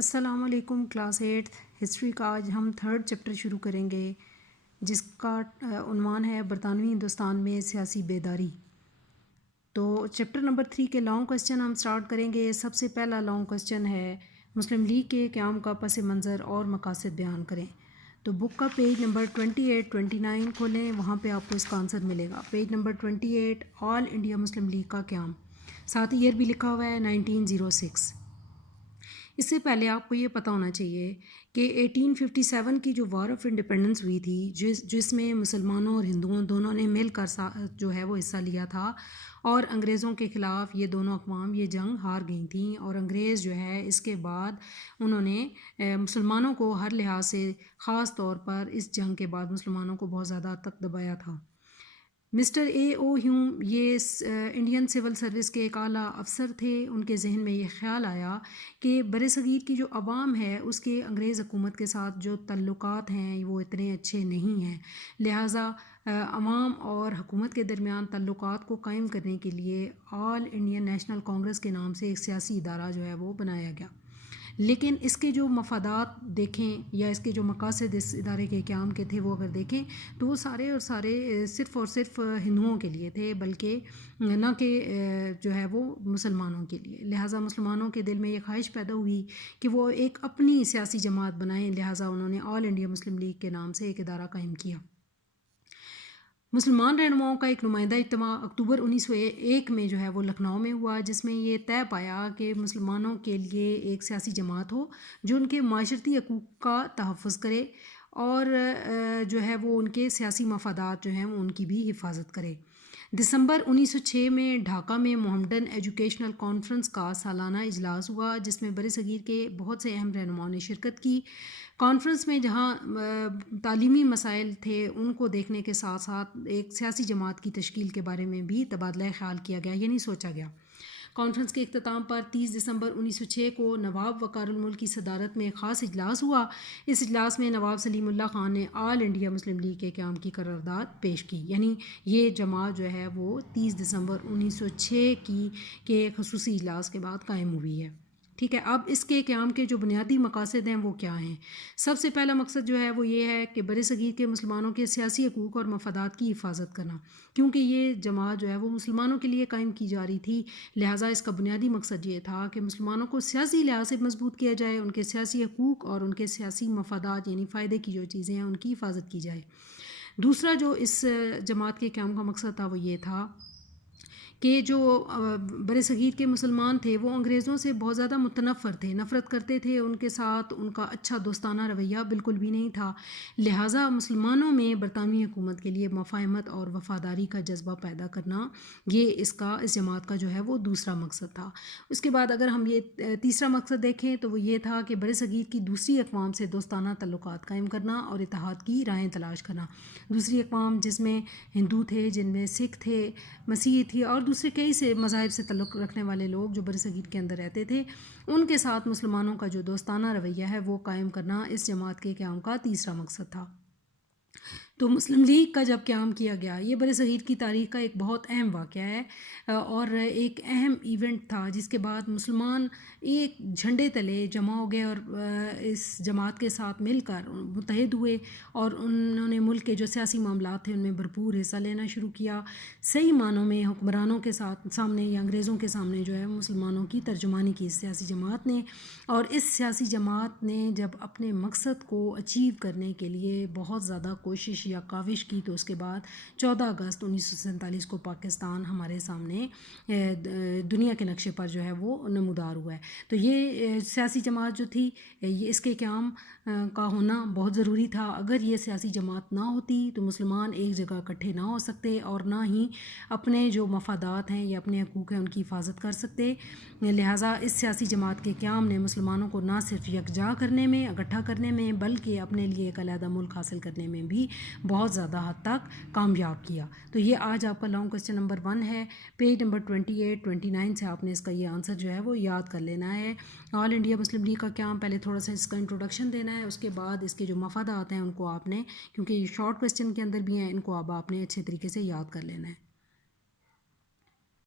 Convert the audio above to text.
السلام علیکم class 8 history کا آج ہم 3rd چیپٹر شروع کریں گے جس کا عنوان ہے برطانوی ہندوستان میں سیاسی بیداری۔ تو چیپٹر نمبر 3 کے لانگ کوسچن ہم سٹارٹ کریں گے۔ سب سے پہلا لانگ کوسچن ہے مسلم لیگ کے قیام کا پس منظر اور مقاصد بیان کریں۔ تو بک کا پیج نمبر 28-29 کھولیں، وہاں پہ آپ کو اس کا آنسر ملے گا۔ پیج نمبر 28 آل انڈیا مسلم لیگ کا قیام، ساتھ ایئر بھی لکھا ہوا ہے 1906۔ اس سے پہلے آپ کو یہ پتہ ہونا چاہیے کہ 1857 کی جو وار آف انڈیپینڈنس ہوئی تھی، جس میں مسلمانوں اور ہندوؤں دونوں نے مل کر جو ہے وہ حصہ لیا تھا، اور انگریزوں کے خلاف یہ دونوں اقوام یہ جنگ ہار گئی تھیں، اور انگریز جو ہے اس کے بعد انہوں نے مسلمانوں کو ہر لحاظ سے، خاص طور پر اس جنگ کے بعد مسلمانوں کو بہت زیادہ تک دبایا تھا۔ مسٹر اے او ہیوم یہ انڈین سول سروس کے ایک اعلیٰ افسر تھے۔ ان کے ذہن میں یہ خیال آیا کہ بر صغیر کی جو عوام ہے اس کے انگریز حکومت کے ساتھ جو تعلقات ہیں وہ اتنے اچھے نہیں ہیں، لہٰذا عوام اور حکومت کے درمیان تعلقات کو قائم کرنے کے لیے آل انڈین نیشنل کانگریس کے نام سے ایک سیاسی ادارہ جو ہے وہ بنایا گیا۔ لیکن اس کے جو مفادات دیکھیں یا اس کے جو مقاصد اس ادارے کے قیام کے تھے وہ اگر دیکھیں تو وہ سارے اور سارے صرف اور صرف ہندوؤں کے لیے تھے، بلکہ نہ کہ جو ہے وہ مسلمانوں کے لیے۔ لہٰذا مسلمانوں کے دل میں یہ خواہش پیدا ہوئی کہ وہ ایک اپنی سیاسی جماعت بنائیں، لہٰذا انہوں نے آل انڈیا مسلم لیگ کے نام سے ایک ادارہ قائم کیا۔ مسلمان رہنماؤں کا ایک نمائندہ اجتماع اکتوبر 1901 میں جو ہے وہ لکھنؤ میں ہوا، جس میں یہ طے پایا کہ مسلمانوں کے لیے ایک سیاسی جماعت ہو جو ان کے معاشرتی حقوق کا تحفظ کرے اور جو ہے وہ ان کے سیاسی مفادات جو ہیں وہ ان کی بھی حفاظت کرے۔ دسمبر 1906 میں ڈھاکہ میں محمڈن ایجوکیشنل کانفرنس کا سالانہ اجلاس ہوا، جس میں برصغیر کے بہت سے اہم رہنماؤں نے شرکت کی۔ کانفرنس میں جہاں تعلیمی مسائل تھے ان کو دیکھنے کے ساتھ ساتھ ایک سیاسی جماعت کی تشکیل کے بارے میں بھی تبادلہ خیال کیا گیا، یعنی سوچا گیا۔ کانفرنس کے اختتام پر 30 دسمبر 1906 کو نواب وقار الملک کی صدارت میں ایک خاص اجلاس ہوا۔ اس اجلاس میں نواب سلیم اللہ خان نے آل انڈیا مسلم لیگ کے قیام کی قرارداد پیش کی، یعنی یہ جماعت جو ہے وہ 30 دسمبر 1906 کے خصوصی اجلاس کے بعد قائم ہوئی ہے۔ ٹھیک ہے، اب اس کے قیام کے جو بنیادی مقاصد ہیں وہ کیا ہیں؟ سب سے پہلا مقصد جو ہے وہ یہ ہے کہ برصغیر کے مسلمانوں کے سیاسی حقوق اور مفادات کی حفاظت کرنا، کیونکہ یہ جماعت جو ہے وہ مسلمانوں کے لیے قائم کی جا رہی تھی، لہٰذا اس کا بنیادی مقصد یہ تھا کہ مسلمانوں کو سیاسی لحاظ سے مضبوط کیا جائے، ان کے سیاسی حقوق اور ان کے سیاسی مفادات یعنی فائدے کی جو چیزیں ہیں ان کی حفاظت کی جائے۔ دوسرا جو اس جماعت کے قیام کا مقصد تھا وہ یہ تھا کہ جو برصغیر کے مسلمان تھے وہ انگریزوں سے بہت زیادہ متنفر تھے، نفرت کرتے تھے، ان کے ساتھ ان کا اچھا دوستانہ رویہ بالکل بھی نہیں تھا، لہٰذا مسلمانوں میں برطانوی حکومت کے لیے مفاہمت اور وفاداری کا جذبہ پیدا کرنا، یہ اس جماعت کا جو ہے وہ دوسرا مقصد تھا۔ اس کے بعد اگر ہم یہ تیسرا مقصد دیکھیں تو وہ یہ تھا کہ برصغیر کی دوسری اقوام سے دوستانہ تعلقات قائم کرنا اور اتحاد کی راہیں تلاش کرنا۔ دوسری اقوام جس میں ہندو تھے، جن میں سکھ تھے، مسیحی تھی اور دوسرے کئی سے مذاہب سے تعلق رکھنے والے لوگ جو برصغیر کے اندر رہتے تھے، ان کے ساتھ مسلمانوں کا جو دوستانہ رویہ ہے وہ قائم کرنا اس جماعت کے قیام کا تیسرا مقصد تھا۔ تو مسلم لیگ کا جب قیام کیا گیا، یہ برصغیر کی تاریخ کا ایک بہت اہم واقعہ ہے اور ایک اہم ایونٹ تھا، جس کے بعد مسلمان ایک جھنڈے تلے جمع ہو گئے اور اس جماعت کے ساتھ مل کر متحد ہوئے اور انہوں نے ملک کے جو سیاسی معاملات تھے ان میں بھرپور حصہ لینا شروع کیا۔ صحیح معنوں میں حکمرانوں کے سامنے یا انگریزوں کے سامنے جو ہے مسلمانوں کی ترجمانی کی اس سیاسی جماعت نے، اور اس سیاسی جماعت نے جب اپنے مقصد کو اچیو کرنے کے لیے بہت زیادہ کوشش یا کاوش کی تو اس کے بعد 14 اگست 1947 کو پاکستان ہمارے سامنے دنیا کے نقشے پر جو ہے وہ نمودار ہوا ہے۔ تو یہ سیاسی جماعت جو تھی، یہ اس کے قیام کا ہونا بہت ضروری تھا۔ اگر یہ سیاسی جماعت نہ ہوتی تو مسلمان ایک جگہ اکٹھے نہ ہو سکتے اور نہ ہی اپنے جو مفادات ہیں یا اپنے حقوق ہیں ان کی حفاظت کر سکتے، لہٰذا اس سیاسی جماعت کے قیام نے مسلمانوں کو نہ صرف یکجا کرنے میں، اکٹھا کرنے میں، بلکہ اپنے لیے ایک علیحدہ ملک حاصل کرنے میں بھی بہت زیادہ حد تک کامیاب کیا۔ تو یہ آج آپ کا لانگ کوسچن نمبر 1 ہے۔ پیج نمبر 28-29 سے آپ نے اس کا یہ آنسر جو ہے وہ یاد کر لینا ہے۔ آل انڈیا مسلم لیگ کا قیام، پہلے تھوڑا سا اس کا انٹروڈکشن دینا ہے، اس کے بعد اس کے جو مفادات ہیں ان کو آپ نے، کیونکہ یہ شارٹ کوسچن کے اندر بھی ہیں، ان کو اب آپ نے اچھے طریقے سے یاد کر لینا ہے۔